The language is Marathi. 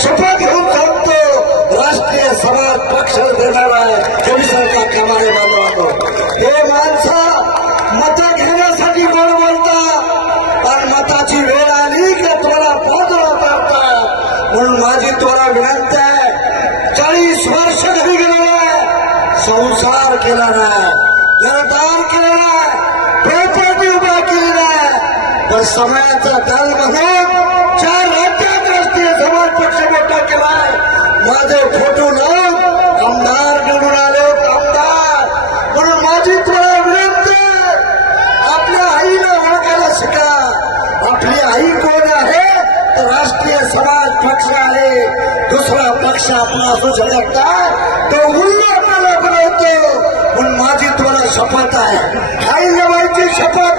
शपथ घेऊन सांगतो, राष्ट्रीय समाज पक्ष देणार आहे पोलिसांचा कमाले बांधवानो. हे माणसं मत घेण्यासाठी गोड बोलतात, पण मताची वेळ आली की तुम्हाला पोहोचला करतात. म्हणून माझी तुम्हाला विनंती आहे, 40 वर्ष घरी गेलेला आहे, संसार केला नाही, घरदार केला नाही, प्रॉपर्टी उभा केली नाही, पण समयाचा दल म्हणून 4 राज्यात राष्ट्रीय समाज पक्ष मोठा केलाय. माझे फोटो लावून आमदार निवडून आले, आमदार. म्हणून माझी तुम्हाला विनंती, आपल्या आईला ओळखायला शिका. आपली आई कोण आहे तर राष्ट्रीय समाज पक्ष आहे. दुसरा पक्ष आपला असू शकत नाही, तो उल्लेख आपल्याला बनवतो. म्हणून माझी तुम्हाला शपथ आहे, आई जवायची शपथ.